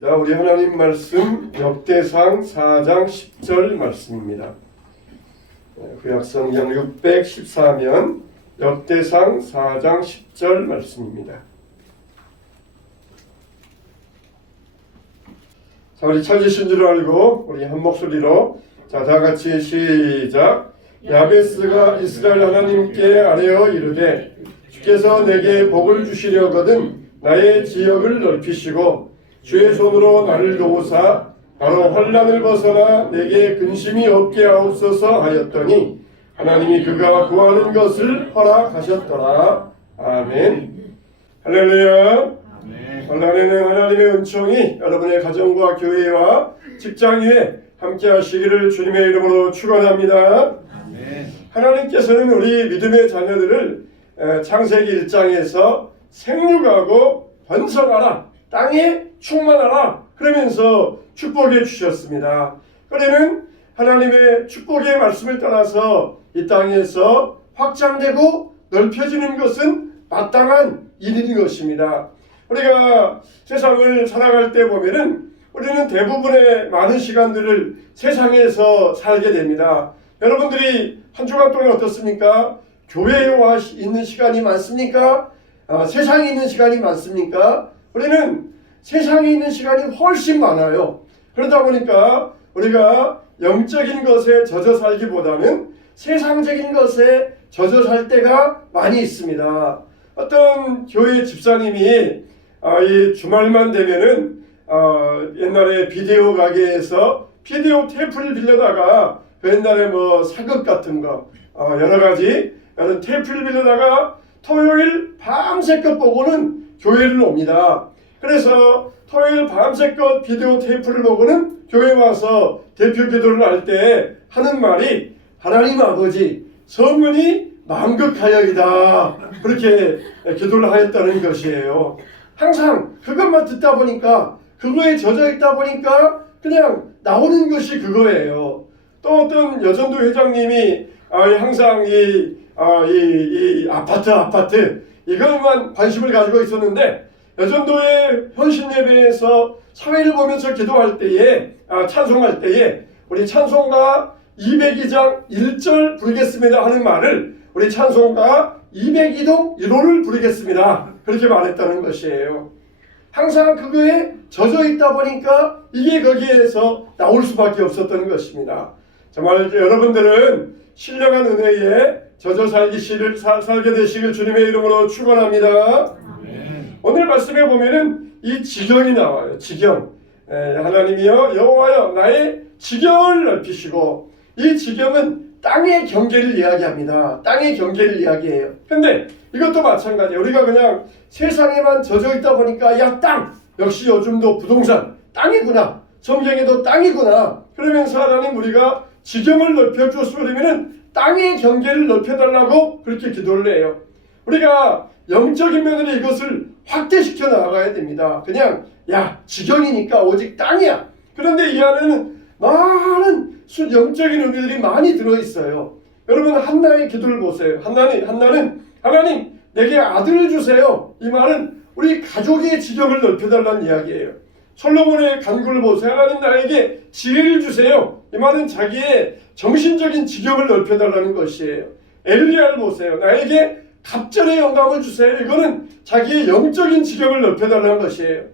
자, 우리 하나님 말씀 역대상 4장 10절 말씀입니다. 구약성경 614면 역대상 4장 10절 말씀입니다. 자, 우리 찾으신 줄 알고 우리 한 목소리로 자, 다 같이 시작. 야베스가 이스라엘 하나님께 아뢰어 이르되 주께서 내게 복을 주시려거든 나의 지역을 넓히시고 주의 손으로 나를 도우사 바로 환난을 벗어나 내게 근심이 없게 하옵소서 하였더니 하나님이 그가 구하는 것을 허락하셨더라. 아멘. 할렐루야. 오늘은 하나님의 은총이 여러분의 가정과 교회와 직장 위에 함께 하시기를 주님의 이름으로 축원합니다. 하나님께서는 우리 믿음의 자녀들을 창세기 1장에서 생육하고 번성하라, 땅에 충만하라 그러면서 축복해 주셨습니다. 그러는 하나님의 축복의 말씀을 따라서 이 땅에서 확장되고 넓혀지는 것은 마땅한 일인 것입니다. 우리가 세상을 살아갈 때 보면은 우리는 대부분의 많은 시간들을 세상에서 살게 됩니다. 여러분들이 한 주간 동안 어떻습니까? 교회에 와 있는 시간이 많습니까? 세상에 있는 시간이 많습니까? 우리는 세상에 있는 시간이 훨씬 많아요. 그러다 보니까 우리가 영적인 것에 젖어 살기보다는 세상적인 것에 젖어 살 때가 많이 있습니다. 어떤 교회 집사님이 이 주말만 되면은 옛날에 비디오 가게에서 비디오 테이프를 빌려다가 그 옛날에 뭐 사극 같은 거 여러 가지 이런 테이프를 빌려다가 토요일 밤새껏 보고는 교회를 옵니다. 그래서 토요일 밤새껏 비디오 테이프를 보고는 교회 와서 대표 기도를 할 때 하는 말이 하나님 아버지 성은이 만극하여이다 그렇게 기도를 하였다는 것이에요. 항상 그것만 듣다 보니까 그거에 젖어 있다 보니까 그냥 나오는 것이 그거예요. 또 어떤 여전도 회장님이 항상 이 아파트 이것만 관심을 가지고 있었는데 여전도의 현신 예배에서 사회를 보면서 기도할 때에 찬송할 때에 우리 찬송가 202장 1절 부르겠습니다 하는 말을 우리 찬송가 202동 1호를 부르겠습니다 그렇게 말했다는 것이에요. 항상 그거에 젖어 있다 보니까 이게 거기에서 나올 수밖에 없었던 것입니다. 정말 여러분들은 신령한 은혜에 젖어 살게 되시길 주님의 이름으로 축원합니다. 오늘 말씀에 보면은 이 지경이 나와요. 지경. 하나님이여 여호와여 나의 지경을 넓히시고 이 지경은 땅의 경계를 이야기합니다. 땅의 경계를 이야기해요. 근데 이것도 마찬가지예요. 우리가 그냥 세상에만 젖어 있다 보니까 야 땅! 역시 요즘도 부동산 땅이구나. 성경에도 땅이구나. 그러면서 하나님 우리가 지경을 넓혀주었으면 그러면은 땅의 경계를 넓혀달라고 그렇게 기도를 해요. 우리가 영적인 면으로 이것을 확대시켜 나가야 됩니다. 그냥 야 지경이니까 오직 땅이야. 그런데 이 안에는 많은 영적인 의미들이 많이 들어있어요. 여러분 한나의 기도를 보세요. 한나는 하나님 내게 아들을 주세요. 이 말은 우리 가족의 지경을 넓혀달라는 이야기예요. 솔로몬의 간구를 보세요. 하나님 나에게 지혜를 주세요. 이 말은 자기의 정신적인 지경을 넓혀달라는 것이에요. 엘리야를 보세요. 나에게 갑절의 영감을 주세요. 이거는 자기의 영적인 지경을 넓혀달라는 것이에요.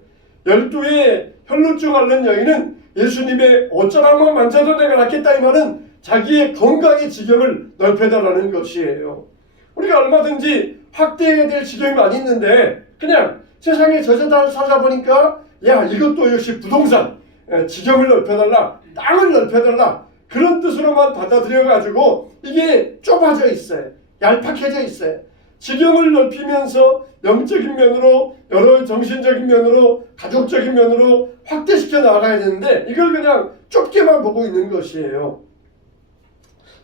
12의 혈루증 앓는 여인은 예수님의 옷자락만 만져도 내가 낫겠다 이 말은 자기의 건강의 지경을 넓혀달라는 것이에요. 우리가 얼마든지 확대해야 될 지경이 많이 있는데 그냥 세상에 젖어 살다 보니까 야 이것도 역시 부동산 지경을 넓혀달라 땅을 넓혀달라 그런 뜻으로만 받아들여가지고 이게 좁아져 있어요. 얄팍해져 있어요. 지경을 넓히면서 영적인 면으로 여러 정신적인 면으로 가족적인 면으로 확대시켜 나가야 되는데 이걸 그냥 좁게만 보고 있는 것이에요.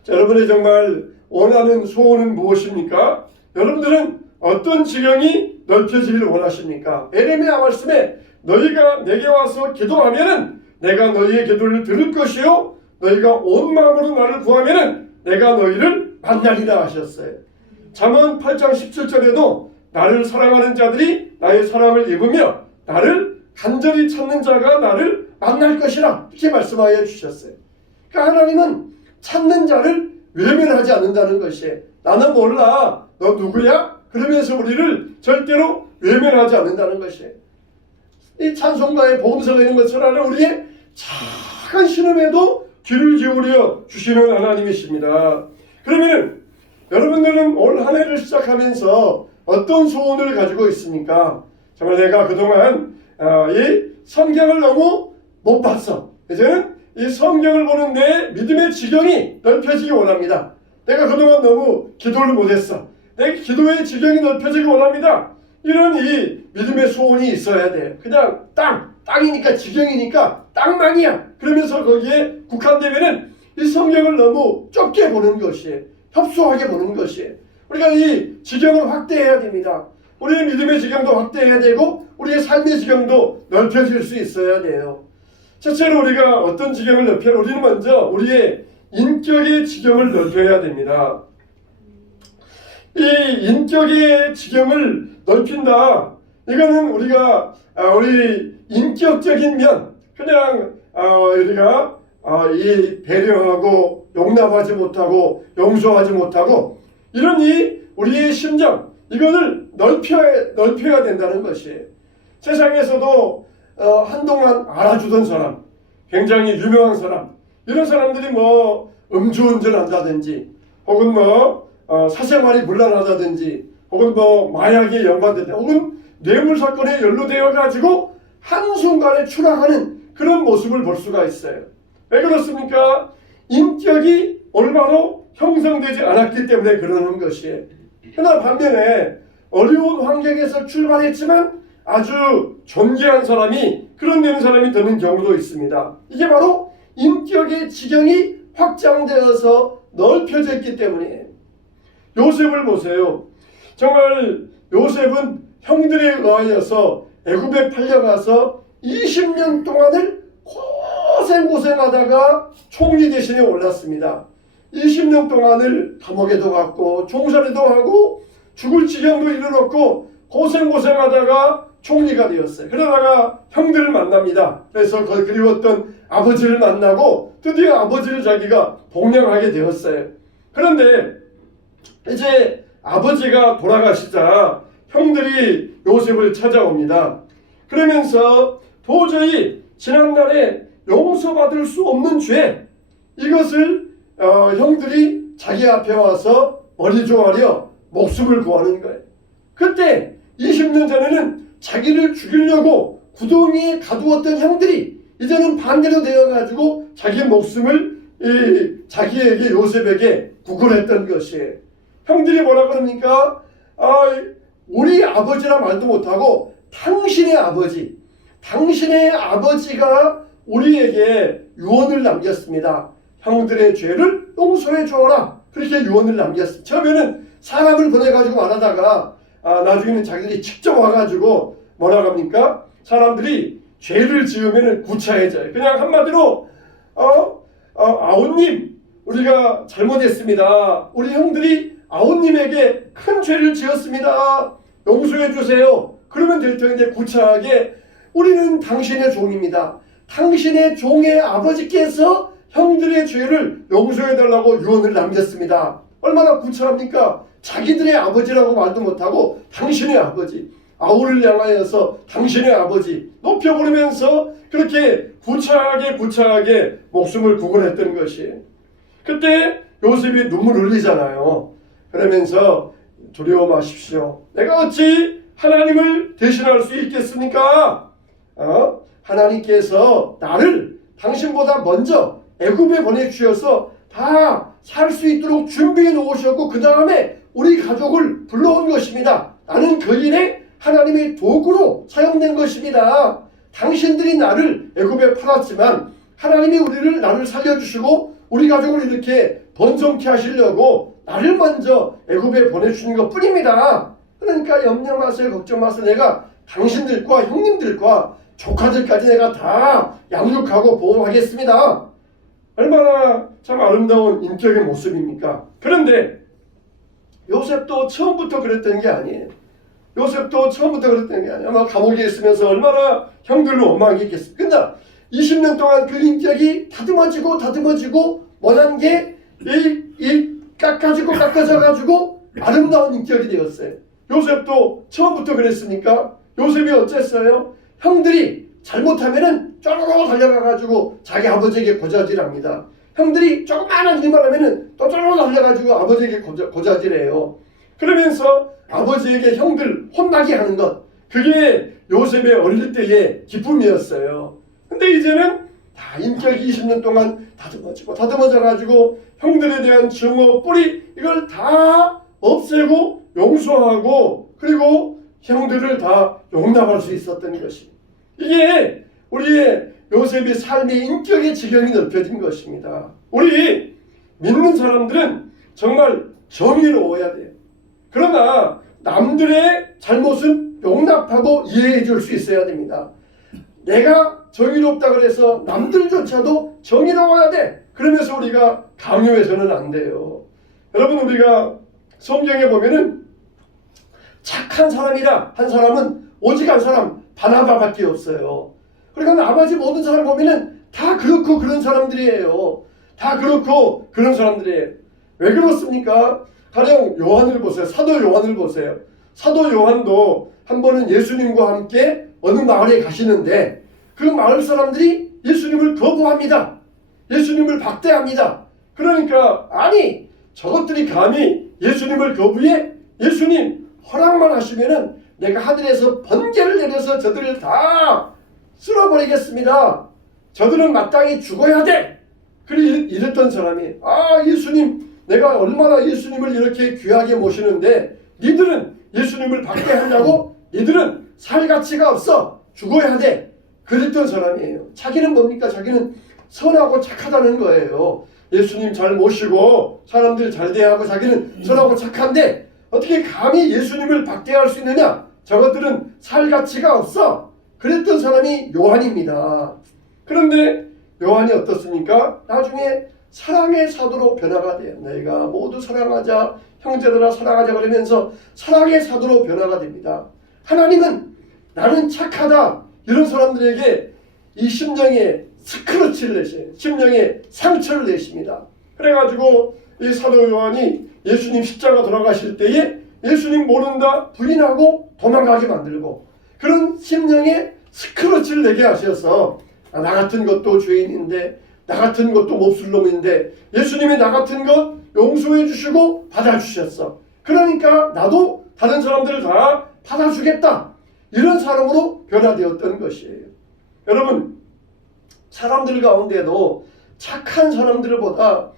자, 여러분의 정말 원하는 소원은 무엇입니까? 여러분들은 어떤 지경이 넓혀지기를 원하십니까? 에레미야 말씀에 너희가 내게 와서 기도하면은 내가 너희의 기도를 들을 것이요 너희가 온 마음으로 나를 구하면은 내가 너희를 만나리라 하셨어요. 잠언 8장 17절에도 나를 사랑하는 자들이 나의 사랑을 입으며 나를 간절히 찾는 자가 나를 만날 것이라 이렇게 말씀하여 주셨어요. 그러니까 하나님은 찾는 자를 외면하지 않는다는 것이에요. 나는 몰라, 너 누구야? 그러면서 우리를 절대로 외면하지 않는다는 것이에요. 이 찬송가의 복음서가 있는 것처럼 우리의 작은 신음에도 귀를 기울여 주시는 하나님이십니다. 그러면 여러분들은 올 한 해를 시작하면서 어떤 소원을 가지고 있습니까? 정말 내가 그동안 이 성경을 너무 못 봤어. 이제는 이 성경을 보는 내 믿음의 지경이 넓혀지기 원합니다. 내가 그동안 너무 기도를 못했어. 내 기도의 지경이 넓혀지기 원합니다. 이런 이 믿음의 소원이 있어야 돼요. 그냥 땅이니까 지경이니까 땅만이야. 그러면서 거기에 국한되면은 이 성경을 너무 좁게 보는 것이에요. 협소하게 보는 것이에요. 우리가 이 지경을 확대해야 됩니다. 우리의 믿음의 지경도 확대해야 되고 우리의 삶의 지경도 넓혀질 수 있어야 돼요. 첫째로 우리가 어떤 지경을 넓혀야 우리는 먼저 우리의 인격의 지경을 넓혀야 됩니다. 이 인격의 지경을 넓힌다. 이거는 우리가 우리 인격적인 면, 그냥 우리가 이 배려하고 용납하지 못하고 용서하지 못하고 이런 이 우리의 심정, 이거를 넓혀야 된다는 것이에요. 세상에서도 한동안 알아주던 사람, 굉장히 유명한 사람, 이런 사람들이 뭐 음주운전 한다든지 혹은 뭐 사생활이 문란하다든지 혹은 뭐 마약에 연관되다 혹은 뇌물 사건에 연루되어 가지고 한순간에 추락하는 그런 모습을 볼 수가 있어요. 왜 그렇습니까? 인격이 올바로 형성되지 않았기 때문에 그러는 것이에요. 그러나 반면에 어려운 환경에서 출발했지만 아주 존귀한 사람이 그런 되는 사람이 되는 경우도 있습니다. 이게 바로 인격의 지경이 확장되어서 넓혀져 있기 때문이에요. 요셉을 보세요. 정말 요셉은 형들에 의하여서 애굽에 팔려가서 20년 동안을 고생하다가 총리 대신에 올랐습니다. 20년 동안을 감옥에도 갔고 종살이도 하고 죽을 지경도 이르렀고 고생하다가 총리가 되었어요. 그러다가 형들을 만납니다. 그래서 그리웠던 아버지를 만나고 드디어 아버지를 자기가 복령하게 되었어요. 그런데 이제 아버지가 돌아가시자 형들이 요셉을 찾아옵니다. 그러면서 도저히 지난날에 용서받을 수 없는 죄, 이것을 형들이 자기 앞에 와서 머리 조아려 목숨을 구하는 거예요. 그때 20년 전에는 자기를 죽이려고 구덩이에 가두었던 형들이 이제는 반대로 되어가지고 자기 목숨을 자기에게 요셉에게 구걸했던 것이에요. 형들이 뭐라 그럽니까? 우리 아버지라 말도 못하고 당신의 아버지가 우리에게 유언을 남겼습니다. 형들의 죄를 용서해 주어라. 그렇게 유언을 남겼습니다. 처음에는 사람을 보내가지고 말하다가 나중에는 자기들이 직접 와가지고 뭐라고 합니까? 사람들이 죄를 지으면 구차해져요. 그냥 한마디로 아우님, 우리가 잘못했습니다. 우리 형들이 아우님에게 큰 죄를 지었습니다. 용서해 주세요. 그러면 될 텐데 구차하게 우리는 당신의 종입니다. 당신의 종의 아버지께서 형들의 죄를 용서해 달라고 유언을 남겼습니다. 얼마나 구차합니까? 자기들의 아버지라고 말도 못하고 당신의 아버지, 아우를 향하여서 당신의 아버지 높여 부르면서 그렇게 구차하게 목숨을 구걸했던 것이에요. 그때 요셉이 눈물을 흘리잖아요. 그러면서 두려워 마십시오. 내가 어찌 하나님을 대신할 수 있겠습니까? 하나님께서 나를 당신보다 먼저 애굽에 보내주셔서 다 살 수 있도록 준비해 놓으셨고 그 다음에 우리 가족을 불러온 것입니다. 나는 그 일에 하나님의 도구로 사용된 것입니다. 당신들이 나를 애굽에 팔았지만 하나님이 나를 살려주시고 우리 가족을 이렇게 번성케 하시려고 나를 먼저 애굽에 보내주신 것 뿐입니다. 그러니까 염려 마세요. 걱정 마세요. 내가 당신들과 형님들과 조카들까지 내가 다 양육하고 보호하겠습니다. 얼마나 참 아름다운 인격의 모습입니까? 그런데 요셉도 처음부터 그랬던 게 아니에요. 요셉도 처음부터 그랬던 게 아니야. 아마 감옥에 있으면서 얼마나 형들을 원망했겠어. 근데 20년 동안 그 인격이 다듬어지고 원한 게 깎아져가지고 아름다운 인격이 되었어요. 요셉도 처음부터 그랬으니까 요셉이 어쨌어요? 형들이 잘못하면은 쪼르르 달려가가지고 자기 아버지에게 고자질합니다. 형들이 조그마한 일만 하면은 또 쪼르르 달려가지고 아버지에게 고자질해요. 그러면서 아버지에게 형들 혼나게 하는 것, 그게 요셉의 어릴 때의 기쁨이었어요. 근데 이제는 다 인격이 20년 동안 다듬어져가지고 형들에 대한 증오, 뿌리 이걸 다 없애고 용서하고 그리고 형들을 다 용납할 수 있었던 것이, 이게 우리의 요셉의 삶의 인격의 지경이 넓혀진 것입니다. 우리 믿는 사람들은 정말 정의로워야 돼요. 그러나 남들의 잘못은 용납하고 이해해 줄 수 있어야 됩니다. 내가 정의롭다 그래서 남들조차도 정의로워야 돼. 그러면서 우리가 강요해서는 안 돼요. 여러분, 우리가 성경에 보면은 착한 사람이라 한 사람은 오직 한 사람 바나바밖에 없어요. 그러니까 나머지 모든 사람 보면은 다 그렇고 그런 사람들이에요. 다 그렇고 그런 사람들이에요. 왜 그렇습니까? 가령 요한을 보세요. 사도 요한을 보세요. 사도 요한도 한 번은 예수님과 함께 어느 마을에 가시는데 그 마을 사람들이 예수님을 거부합니다. 예수님을 박대합니다. 그러니까 아니 저것들이 감히 예수님을 거부해? 예수님 허락만 하시면은 내가 하늘에서 번개를 내려서 저들을 다 쓸어버리겠습니다. 저들은 마땅히 죽어야 돼. 그래 이랬던 사람이 예수님 내가 얼마나 예수님을 이렇게 귀하게 모시는데 니들은 예수님을 박대하냐고? 니들은 살 가치가 없어. 죽어야 돼. 그랬던 사람이에요. 자기는 뭡니까? 자기는 선하고 착하다는 거예요. 예수님 잘 모시고 사람들 잘 대하고 자기는 선하고 착한데 어떻게 감히 예수님을 박대할 수 있느냐? 저것들은 살 가치가 없어. 그랬던 사람이 요한입니다. 그런데 요한이 어떻습니까? 나중에 사랑의 사도로 변화가 돼요. 너희가 모두 사랑하자, 형제들아 사랑하자 그러면서 사랑의 사도로 변화가 됩니다. 하나님은 나는 착하다 이런 사람들에게 이 심령에 스크러치를 내셔요. 심령에 상처를 내십니다. 그래가지고 이 사도 요한이 예수님 십자가 돌아가실 때에 예수님 모른다 부인하고 도망가게 만들고 그런 심령에 스크러치를 내게 하셔서 나 같은 것도 죄인인데 나 같은 것도 몹쓸 놈인데 예수님이 나 같은 것 용서해 주시고 받아주셨어. 그러니까 나도 다른 사람들을 다 받아주겠다. 이런 사람으로 변화되었던 것이에요. 여러분, 사람들 가운데도 착한 사람들보다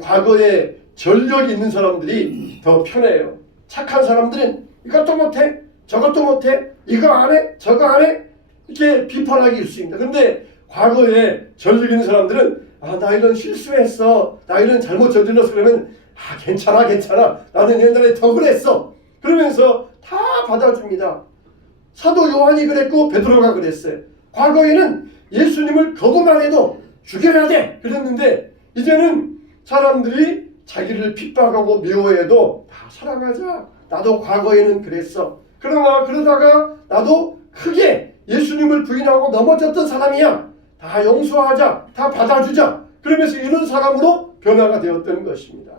과거에 전력이 있는 사람들이 더 편해요. 착한 사람들은 이것도 못해 저것도 못해 이거 안 해 저거 안 해 이렇게 비판하기 일쑤입니다. 근데 과거에 전력 있는 사람들은 나 이런 실수했어, 나 이런 잘못 저질렀어 그러면 괜찮아 나는 옛날에 더 그랬어 그러면서 다 받아줍니다. 사도 요한이 그랬고 베드로가 그랬어요. 과거에는 예수님을 거부만 해도 죽여야 돼 그랬는데 이제는 사람들이 자기를 핍박하고 미워해도 다 사랑하자. 나도 과거에는 그랬어. 그러다가 나도 크게 예수님을 부인하고 넘어졌던 사람이야. 다 용서하자. 다 받아주자. 그러면서 이런 사람으로 변화가 되었던 것입니다.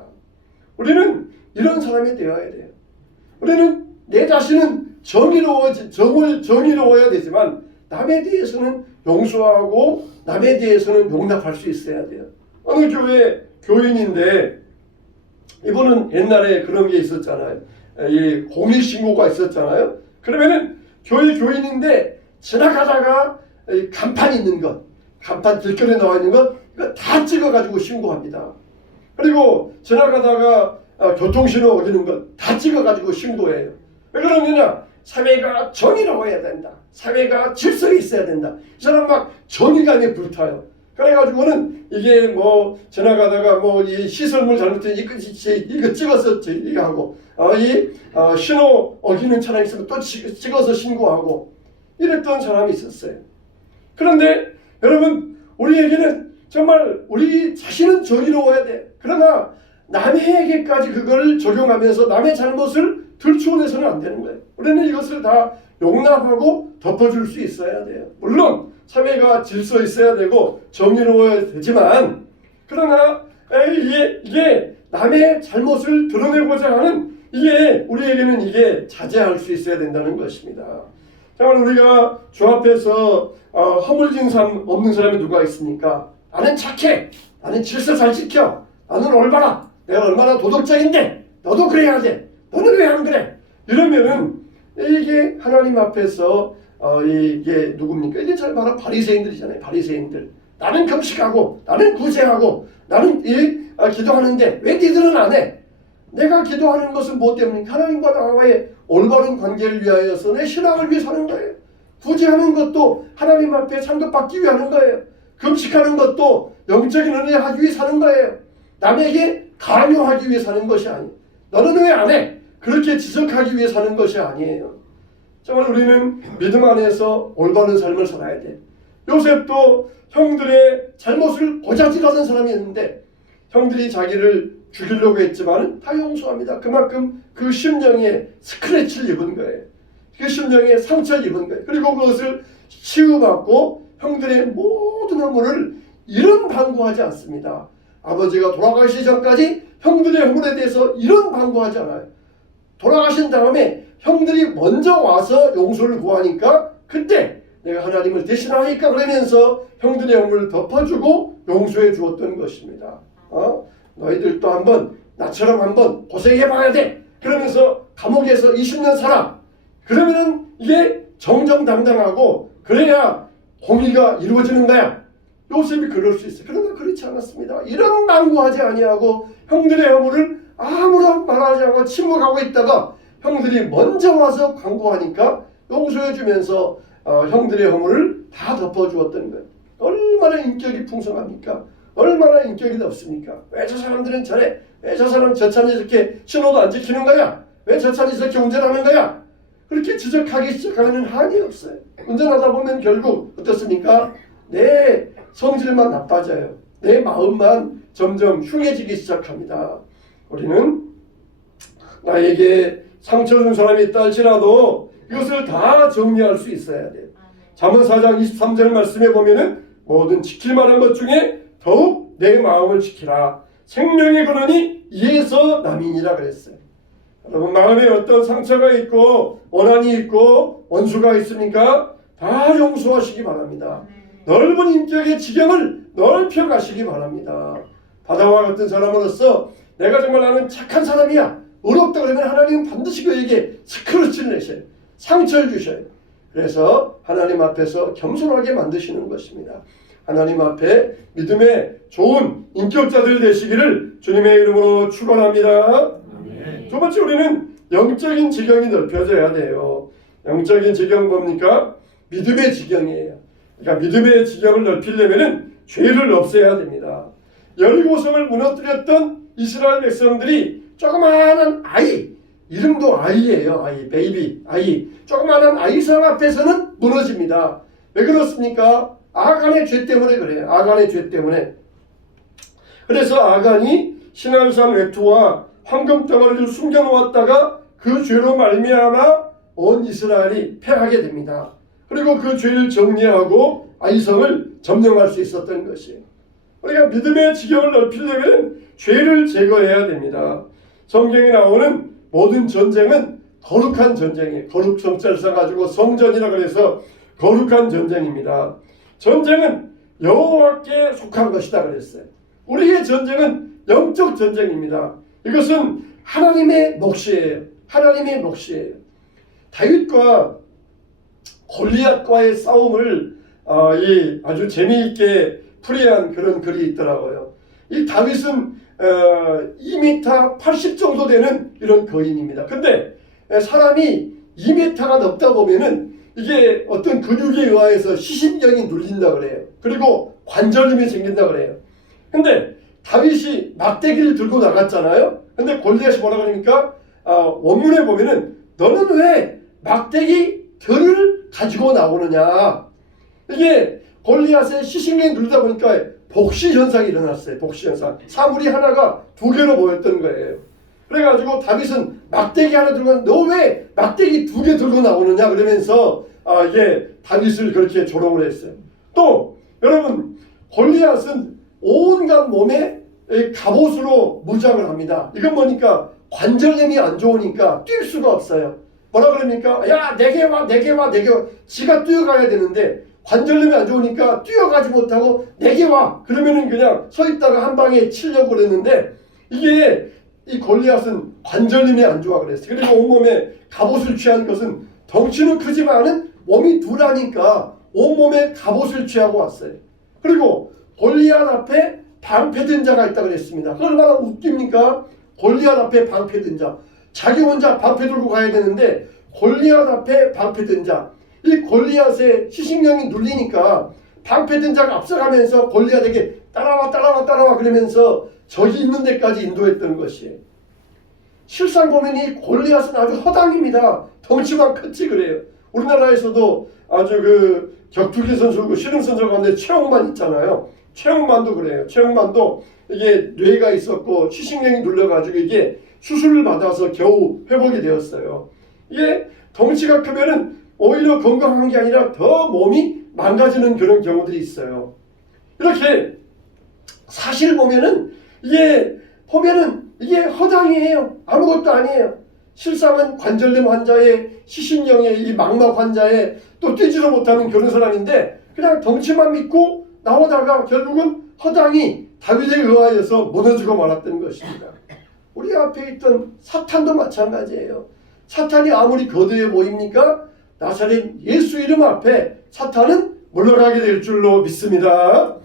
우리는 이런 사람이 되어야 돼요. 우리는 내 자신은 정의로워야 되지만 남에 대해서는 용서하고 남에 대해서는 용납할 수 있어야 돼요. 어느 교회 교인인데 이분은 옛날에 그런 게 있었잖아요. 이 공익신고가 있었잖아요. 그러면은 교회 교인인데 지나가다가 간판 있는 것, 간판 길거리에 나와 있는 것 이거 다 찍어가지고 신고합니다. 그리고 지나가다가 교통신호 어기는 것 다 찍어가지고 신고해요. 왜 그러느냐? 사회가 정의로워야 된다. 사회가 질서가 있어야 된다. 이 사람 막 정의감에 불타요. 그래가지고는 이게 뭐 지나가다가 뭐 이 시설물 잘못된 이거 찍어서 하고 신호 어기는 차량 있으면 또 찍어서 신고하고 이랬던 사람이 있었어요. 그런데 여러분 우리에게는 정말 우리 자신은 정의로워야 돼. 그러나 남에게까지 그걸 적용하면서 남의 잘못을 들추어내서는 안 되는 거예요. 우리는 이것을 다 용납하고 덮어줄 수 있어야 돼요. 물론 사회가 질서 있어야 되고 정의로워야 되지만, 그러나 이게 남의 잘못을 드러내고자 하는, 이게 우리에게는 이게 자제할 수 있어야 된다는 것입니다. 정말 우리가 주 앞에서 허물진 사람 없는 사람이 누가 있습니까? 나는 착해, 나는 질서 잘 지켜, 나는 올바라, 내가 얼마나 도덕적인데 너도 그래야 돼, 너는 왜 안 그래? 이러면은 이게 하나님 앞에서 이게 누굽니까? 이게 잘 바로 바리새인들이잖아요. 바리새인들. 나는 금식하고 나는 구제하고 나는 기도하는데 왜 니들은 안 해? 내가 기도하는 것은 뭐 때문입니까? 하나님과 나와의 올바른 관계를 위하여서 내 신앙을 위해 사는 거예요. 구제하는 것도 하나님 앞에 상급받기 위해 하는 거예요. 금식하는 것도 영적인 은혜 하기 위해 사는 거예요. 남에게 강요하기 위해 사는 것이 아니에요. 너는 왜 안 해? 그렇게 지적하기 위해 사는 것이 아니에요. 정말 우리는 믿음 안에서 올바른 삶을 살아야 돼. 요셉도 형들의 잘못을 고자질하는 사람이었는데 형들이 자기를 죽이려고 했지만 다 용서합니다. 그만큼 그 심령에 스크래치를 입은 거예요. 그 심령에 상처를 입은 거예요. 그리고 그것을 치유받고 형들의 모든 허물을 이런 방구하지 않습니다. 아버지가 돌아가시기 전까지 형들의 허물에 대해서 이런 방구하지 않아요. 돌아가신 다음에 형들이 먼저 와서 용서를 구하니까 그때 내가 하나님을 대신하니까 그러면서 형들의 허물을 덮어주고 용서해 주었던 것입니다. 너희들도 한번 나처럼 한번 고생해봐야 돼. 그러면서 감옥에서 20년 살아. 그러면은 이게 정정당당하고 그래야 공의가 이루어지는 거야. 요셉이 그럴 수 있어요. 그러나 그렇지 않았습니다. 이런 망구하지 아니하고 형들의 허물을 아무런 말하지 않고 침묵하고 있다가 형들이 먼저 와서 강구하니까 용서해 주면서 형들의 허물을 다 덮어주었던 거예요. 얼마나 인격이 풍성합니까? 얼마나 인격이 높습니까? 왜 저 사람들은 저래? 왜 저 사람 저 차는 이렇게 신호도 안 지키는 거야? 왜 저 차는 이렇게 운전하는 거야? 그렇게 지적하기 시작하면 한이 없어요. 운전하다 보면 결국 어떻습니까? 내 성질만 나빠져요. 내 마음만 점점 흉해지기 시작합니다. 우리는 나에게 상처 준 사람이 있다 할지라도 이것을 다 정리할 수 있어야 돼요. 잠언 4장 23절 말씀에 보면은 모든 지킬 만한 것 중에 더욱 내 마음을 지키라. 생명의 근원이 이에서 남이니라 그랬어요. 여러분 마음에 어떤 상처가 있고 원한이 있고 원수가 있습니까? 다 용서하시기 바랍니다. 넓은 인격의 지경을 넓혀가시기 바랍니다. 바다와 같은 사람으로서 내가 정말 나는 착한 사람이야, 의롭다 그러면 하나님은 반드시 그에게 스크래치를 내셔요. 상처를 주셔요. 그래서 하나님 앞에서 겸손하게 만드시는 것입니다. 하나님 앞에 믿음의 좋은 인격자들 되시기를 주님의 이름으로 축원합니다. 두 번째, 우리는 영적인 지경이 넓혀져야 돼요. 영적인 지경 뭡니까? 믿음의 지경이에요. 그러니까 믿음의 지경을 넓히려면 죄를 없애야 됩니다. 여리고성을 무너뜨렸던 이스라엘 백성들이 조그마한 아이, 이름도 아이예요. 아이, 베이비, 아이. 조그마한 아이성 앞에서는 무너집니다. 왜 그렇습니까? 아간의 죄 때문에 그래요. 아간의 죄 때문에. 그래서 아간이 시날산 외투와 황금덩어리를 숨겨놓았다가 그 죄로 말미암아 온 이스라엘이 패하게 됩니다. 그리고 그 죄를 정리하고 아이성을 점령할 수 있었던 것이에요. 우리가 믿음의 지경을 넓히려면 죄를 제거해야 됩니다. 성경에 나오는 모든 전쟁은 거룩한 전쟁이에요. 거룩 성자를 써가지고 성전이라 그래서 거룩한 전쟁입니다. 전쟁은 여호와께 속한 것이다 그랬어요. 우리의 전쟁은 영적 전쟁입니다. 이것은 하나님의 몫이에요. 하나님의 몫이에요. 다윗과 골리앗과의 싸움을 아주 재미있게 풀이한 그런 글이 있더라고요. 이 다윗은 2m 80 정도 되는 이런 거인입니다. 근데 사람이 2m가 넘다 보면은 이게 어떤 근육에 의해서 시신경이 눌린다 그래요. 그리고 관절염이 생긴다 그래요. 근데 다윗이 막대기를 들고 나갔잖아요. 근데 골리앗이 뭐라 그러니까 원문에 보면은 너는 왜 막대기 덜을 가지고 나오느냐. 이게 골리앗의 시신경이 눌리다 보니까 복시 현상이 일어났어요. 복시 현상. 사물이 하나가 두 개로 보였던 거예요. 그래가지고 다윗은 막대기 하나 들고 너 왜 막대기 2개 들고 나오느냐 그러면서 이게 다윗을 그렇게 조롱을 했어요. 또 여러분 골리앗은 온갖 몸에 갑옷으로 무장을 합니다. 이건 뭐니까 관절염이 안 좋으니까 뛸 수가 없어요. 뭐라 그럽니까? 야 내게 와 내게 와 내게 와. 지가 뛰어가야 되는데 관절염이 안 좋으니까 뛰어가지 못하고 내게 와 그러면은 그냥 서 있다가 한 방에 치려고 그랬는데 이게 이 골리앗은 관절염이 안 좋아 그랬어요. 그리고 온몸에 갑옷을 취한 것은 덩치는 크지만은 몸이 둔하니까 온몸에 갑옷을 취하고 왔어요. 그리고 골리앗 앞에 방패든 자가 있다고 그랬습니다. 얼마나 웃깁니까? 골리앗 앞에 방패든 자. 자기 혼자 방패 들고 가야 되는데 골리앗 앞에 방패든 자. 이 골리앗의 시신령이 눌리니까 방패든 자가 앞서가면서 골리앗에게 따라와 따라와 따라와 그러면서 적이 있는 데까지 인도했던 것이에요. 실상 보면 이 골리앗은 아주 허당입니다. 덩치만 컸지 그래요. 우리나라에서도 아주 그 격투기 선수고 씨름 선수 가운데 최홍만 있잖아요. 최홍만도 그래요. 최홍만도 이게 뇌가 있었고 시신령이 눌려가지고 이게 수술을 받아서 겨우 회복이 되었어요. 이게 덩치가 크면은 오히려 건강한 게 아니라 더 몸이 망가지는 그런 경우들이 있어요. 이렇게 사실 보면은 이게 허당이에요. 아무것도 아니에요. 실상은 관절염 환자의 시신령의 이 망막 환자의 또 뛰지도 못하는 그런 사람인데 그냥 덩치만 믿고 나오다가 결국은 허당이 다윗에 의하여서 무너지고 말았던 것입니다. 우리 앞에 있던 사탄도 마찬가지예요. 사탄이 아무리 거대해 보입니까? 나사렛 예수 이름 앞에 사탄은 물러가게 될 줄로 믿습니다.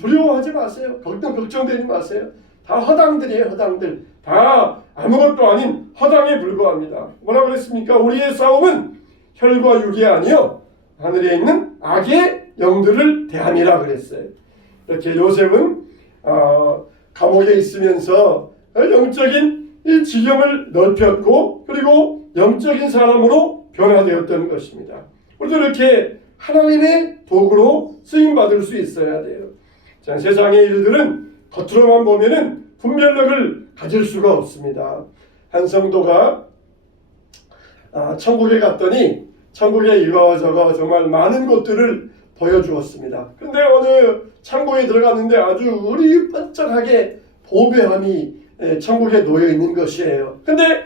두려워하지 마세요. 걱정되지 마세요. 다 허당들이에요. 허당들. 다 아무것도 아닌 허당에 불과합니다. 뭐라 그랬습니까? 우리의 싸움은 혈과 육이 아니요 하늘에 있는 악의 영들을 대함이라 그랬어요. 이렇게 요셉은 감옥에 있으면서 영적인 이 지경을 넓혔고 그리고 영적인 사람으로 변화되었던 것입니다. 우리도 이렇게 하나님의 도구로 쓰임받을 수 있어야 돼요. 자, 세상의 일들은 겉으로만 보면은 분별력을 가질 수가 없습니다. 한 성도가 천국에 갔더니 천국의 이거저거 정말 많은 것들을 보여주었습니다. 근데 어느 창고에 들어갔는데 아주 우리 번쩍하게 보배함이 천국에 놓여 있는 것이에요. 근데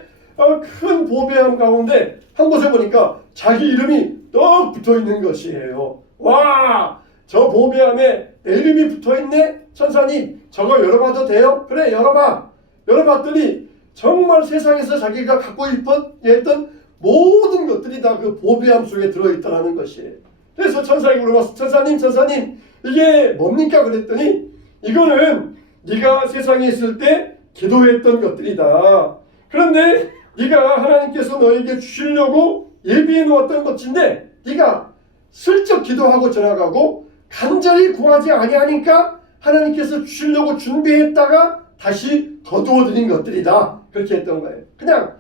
큰 보배함 가운데 한 곳에 보니까 자기 이름이 떡 붙어 있는 것이에요. 와! 저 보배함에 내 이름이 붙어 있네? 천사님, 저거 열어봐도 돼요? 그래, 열어봐. 열어봤더니 정말 세상에서 자기가 갖고 있던 모든 것들이 다 그 보배함 속에 들어있다는 것이에요. 그래서 천사에게 물어봤어. 천사님, 이게 뭡니까? 그랬더니 이거는 네가 세상에 있을 때 기도했던 것들이다. 그런데 네가 하나님께서 너에게 주시려고 예비해 놓았던 것인데 네가 슬쩍 기도하고 지나가고 간절히 구하지 아니하니까 하나님께서 주시려고 준비했다가 다시 거두어드린 것들이다. 그렇게 했던 거예요. 그냥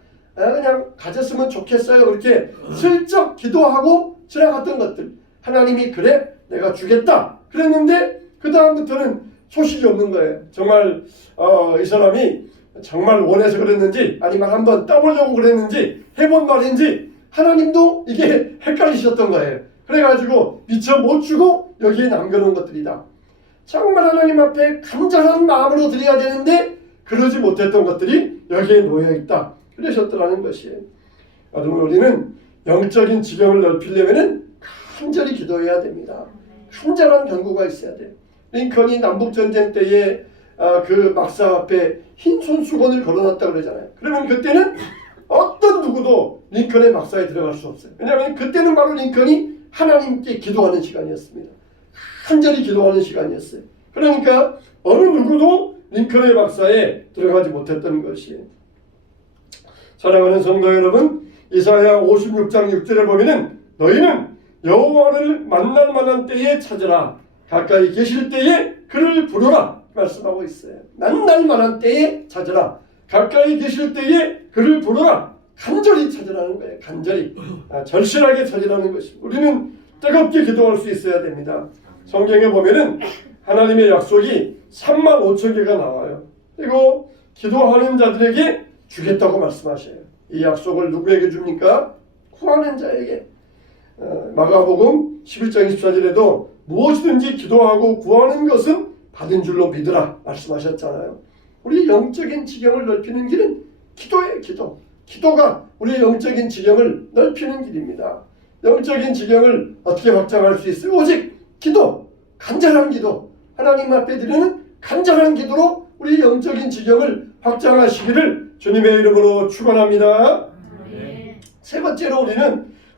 가졌으면 좋겠어요. 그렇게 슬쩍 기도하고 지나갔던 것들. 하나님이 그래 내가 주겠다 그랬는데 그 다음부터는 소식이 없는 거예요. 정말 이 사람이 정말 원해서 그랬는지 아니면 한번 떠보려고 그랬는지 해본 말인지 하나님도 이게 헷갈리셨던 거예요. 그래가지고 미처 못 주고 여기에 남겨놓은 것들이다. 정말 하나님 앞에 간절한 마음으로 드려야 되는데 그러지 못했던 것들이 여기에 놓여있다. 그러셨더라는 것이에요. 여러분 우리는 영적인 지경을 넓히려면 간절히 기도해야 됩니다. 간절한 간구가 있어야 돼요. 링컨이 남북전쟁 때에 그 막사 앞에 흰 손수건을 걸어놨다 그러잖아요. 그러면 그때는 어떤 누구도 링컨의 막사에 들어갈 수 없어요. 왜냐하면 그때는 바로 링컨이 하나님께 기도하는 시간이었습니다. 간절히 기도하는 시간이었어요. 그러니까 어느 누구도 링컨의 막사에 들어가지 못했던 것이에요. 사랑하는 성도 여러분, 이사야 56장 6절에 보면은 너희는 여호와를 만날 만한 때에 찾으라. 가까이 계실 때에 그를 부르라 말씀하고 있어요. 만날 만한 때에 찾으라. 가까이 계실 때에 그를 부르라. 간절히 찾으라는 거예요. 간절히. 절실하게 찾으라는 것입니다. 우리는 뜨겁게 기도할 수 있어야 됩니다. 성경에 보면은 하나님의 약속이 35,000개가 나와요. 그리고 기도하는 자들에게 주겠다고 말씀하셔요. 이 약속을 누구에게 줍니까? 구하는 자에게. 마가복음 11장 24절에도 무엇이든지 기도하고 구하는 것은 받은 줄로 믿으라 말씀하셨잖아요. 우리 영적인 지경을 넓히는 길은 기도예요. 기도가 우리의 영적인 지경을 넓히는 길입니다. 영적인 지경을 어떻게 확장할 수 있어요? 오직 기도, 간절한 기도, 하나님 앞에 드리는 간절한 기도로 우리 영적인 지경을 확장하시기를 주님의 이름으로 축원합니다. 세 번째로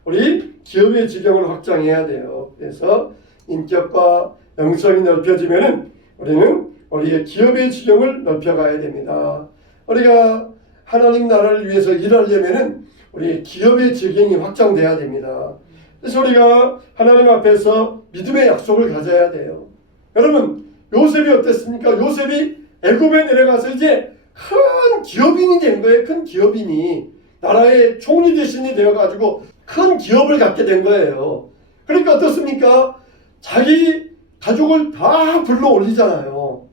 우리 기업의 지경을 확장해야 돼요. 그래서 인격과 영성이 넓혀지면은 우리는 우리의 기업의 지경을 넓혀가야 됩니다. 우리가 하나님 나라를 위해서 일하려면은 우리 기업의 지경이 확장돼야 됩니다. 그래서 우리가 하나님 앞에서 믿음의 약속을 가져야 돼요. 여러분, 요셉이 어땠습니까? 요셉이 애굽에 내려가서 이제 큰 기업인이 된 거예요. 큰 기업인이 나라의 총리 대신이 되어가지고 큰 기업을 갖게 된 거예요. 그러니까 어떻습니까? 자기 가족을 다 불러 올리잖아요.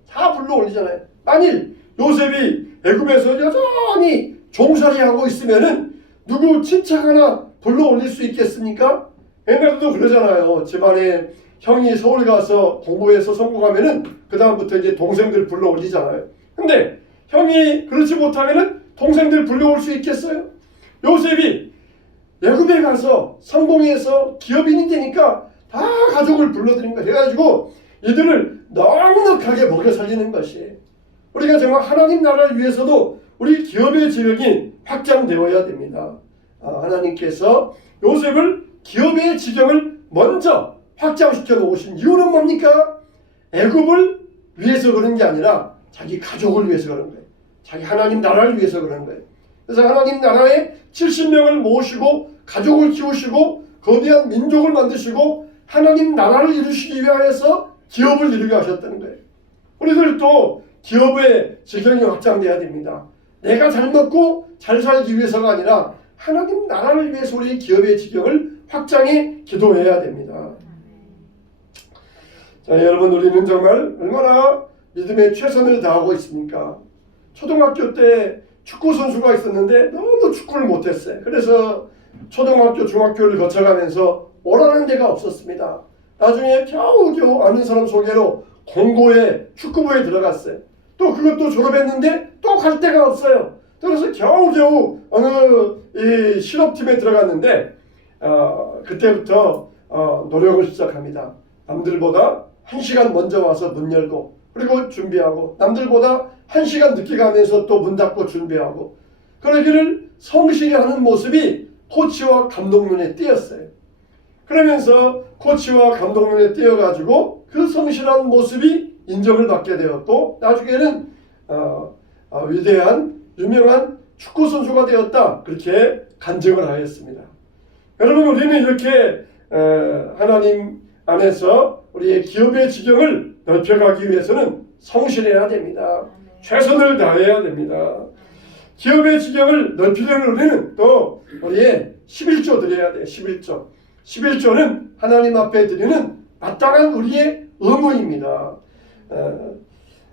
만일 요셉이 애굽에서 여전히 종살이하고 있으면은 누구 친척 하나 불러 올릴 수 있겠습니까? 옛날에도 그러잖아요. 집안에 형이 서울 가서 공부해서 성공하면은 그 다음부터 이제 동생들 불러 올리잖아요. 근데 형이 그렇지 못하면은 동생들 불러올 수 있겠어요? 요셉이 애굽에 가서 성공해서 기업인이 되니까 다 가족을 불러들인 거예요. 그래가지고 이들을 넉넉하게 먹여 살리는 것이에요. 우리가 정말 하나님 나라를 위해서도 우리 기업의 지경이 확장되어야 됩니다. 하나님께서 요셉을 기업의 지경을 먼저 확장시켜 놓으신 이유는 뭡니까? 애굽을 위해서 그런 게 아니라 자기 가족을 위해서 그런 거예요. 자기 하나님 나라를 위해서 그런 거예요. 그래서 하나님 나라에 70명을 모으시고 가족을 키우시고 거대한 민족을 만드시고 하나님 나라를 이루시기 위하여서 기업을 이루게 하셨다는 거예요. 우리들도 기업의 지경이 확장돼야 됩니다. 내가 잘 먹고 잘 살기 위해서가 아니라 하나님 나라를 위해서 우리 기업의 지경을 확장해 기도해야 됩니다. 자, 여러분, 우리는 정말 얼마나 믿음에 최선을 다하고 있습니까? 초등학교 때 축구 선수가 있었는데 너무 축구를 못했어요. 그래서 초등학교, 중학교를 거쳐가면서 오라는 데가 없었습니다. 나중에 겨우겨우 아는 사람 소개로 공고에 축구부에 들어갔어요. 또 그것도 졸업했는데 또 갈 데가 없어요. 그래서 겨우겨우 어느 이 실업팀에 들어갔는데 그때부터 노력을 시작합니다. 남들보다 1시간 먼저 와서 문 열고 그리고 준비하고 남들보다 1시간 늦게 가면서 또 문 닫고 준비하고 그러기를 성실히 하는 모습이 코치와 감독 눈에 띄었어요. 그러면서 코치와 감독 눈에 띄어가지고 그 성실한 모습이 인정을 받게 되었고 나중에는 위대한 유명한 축구 선수가 되었다. 그렇게 간증을 하였습니다. 여러분, 우리는 이렇게 하나님 안에서 우리의 기업의 지경을 넓혀가기 위해서는 성실해야 됩니다. 최선을 다해야 됩니다. 기업의 지경을 넓히려는 우리는 또 우리의 11조 드려야 돼요. 11조는 하나님 앞에 드리는 마땅한 우리의 의무입니다.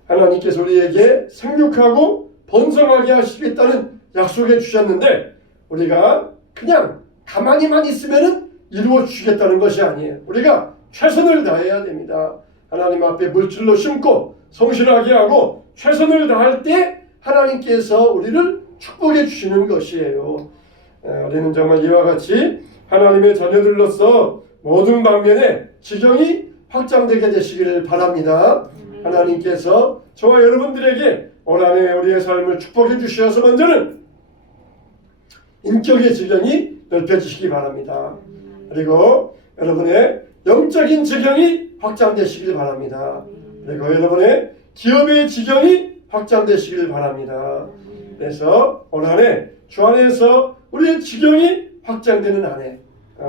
하나님께서 우리에게 생육하고 번성하게 하시겠다는 약속해 주셨는데 우리가 그냥 가만히만 있으면 이루어 주시겠다는 것이 아니에요. 우리가 최선을 다해야 됩니다. 하나님 앞에 물질로 심고 성실하게 하고 최선을 다할 때 하나님께서 우리를 축복해 주시는 것이에요. 우리는 정말 이와 같이 하나님의 자녀들로서 모든 방면에 지경이 확장되게 되시기를 바랍니다. 하나님께서 저와 여러분들에게 올 한해 우리의 삶을 축복해 주셔서 먼저는 인격의 지경이 넓혀지시기 바랍니다. 그리고 여러분의 영적인 지경이 확장되시길 바랍니다. 그리고 여러분의 기업의 지경이 확장되시길 바랍니다. 그래서 올 한해 주 안에서 우리의 지경이 확장되는 한해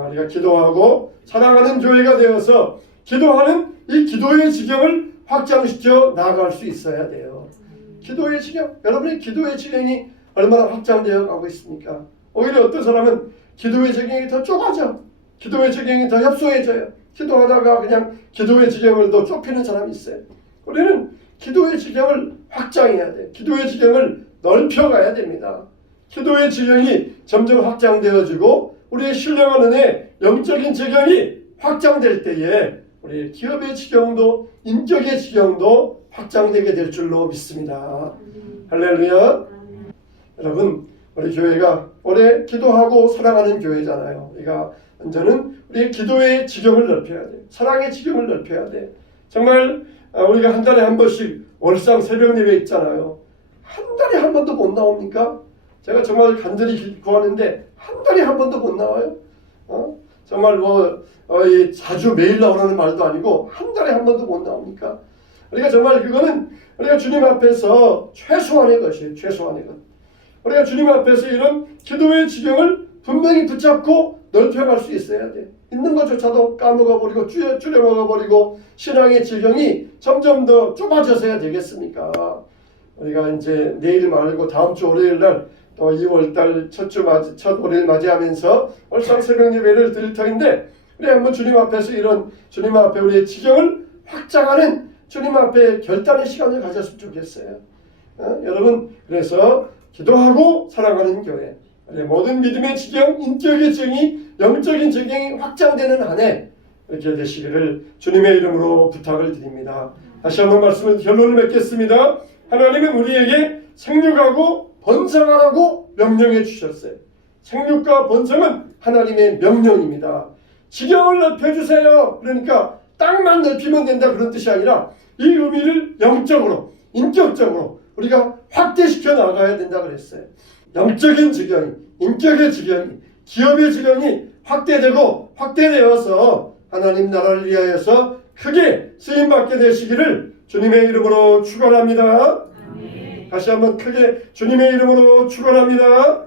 우리가 기도하고 사랑하는 교회가 되어서 기도하는 이 기도의 지경을 확장시켜 나아갈 수 있어야 돼요. 기도의 지경, 여러분의 기도의 지경이 얼마나 확장되어 가고 있습니까? 오히려 어떤 사람은 기도의 지경이 더 좁아져, 기도의 지경이 더 협소해져요. 기도하다가 그냥 기도의 지경을 더 좁히는 사람이 있어요. 우리는 기도의 지경을 확장해야 돼. 기도의 지경을 넓혀가야 됩니다. 기도의 지경이 점점 확장되어지고 우리의 신령한 은혜, 영적인 지경이 확장될 때에 우리 기업의 지경도 인격의 지경도 확장되게 될 줄로 믿습니다. 할렐루야. 여러분, 우리 교회가 올해 기도하고 사랑하는 교회잖아요. 우리가 먼저는 우리의 기도의 지경을 넓혀야 돼. 사랑의 지경을 넓혀야 돼. 정말 우리가 한 달에 한 번씩 월상 새벽 예배 있잖아요. 한 달에 한 번도 못 나옵니까? 제가 정말 간절히 구하는데 한 달에 한 번도 못 나와요. 정말 자주 매일 나오라는 말도 아니고 한 달에 한 번도 못 나옵니까? 우리가 정말 그거는 우리가 주님 앞에서 최소한의 것이에요. 최소한의 것. 우리가 주님 앞에서 이런 기도의 지경을 분명히 붙잡고 넓혀갈 수 있어야 돼. 있는 것조차도 까먹어버리고 줄여먹어버리고 신앙의 지경이 점점 더 좁아져서야 되겠습니까? 우리가 이제 내일 말고 다음 주 월요일 날 또 2월달 첫 월요일 맞이하면서 월상 새벽 예배를 드릴 터인데 우리 한번 주님 앞에서 이런 주님 앞에 우리의 지경을 확장하는 주님 앞에 결단의 시간을 가졌으면 좋겠어요. 여러분, 그래서 기도하고 사랑하는 교회, 모든 믿음의 지경, 인격의 지경이 영적인 지경이 확장되는 한 해 이렇게 되시기를 주님의 이름으로 부탁을 드립니다. 다시 한번 말씀을 결론을 맺겠습니다. 하나님은 우리에게 생육하고 번성하라고 명령해 주셨어요. 생육과 번성은 하나님의 명령입니다. 지경을 넓혀주세요. 그러니까 땅만 넓히면 된다 그런 뜻이 아니라 이 의미를 영적으로, 인격적으로 우리가 확대시켜 나가야 된다 그랬어요. 영적인 지경이, 인격의 지경이, 기업의 지경이 확대되고 확대되어서 하나님 나라를 위하여서 크게 쓰임받게 되시기를 주님의 이름으로 축원합니다. 다시 한번 크게 주님의 이름으로 축원합니다.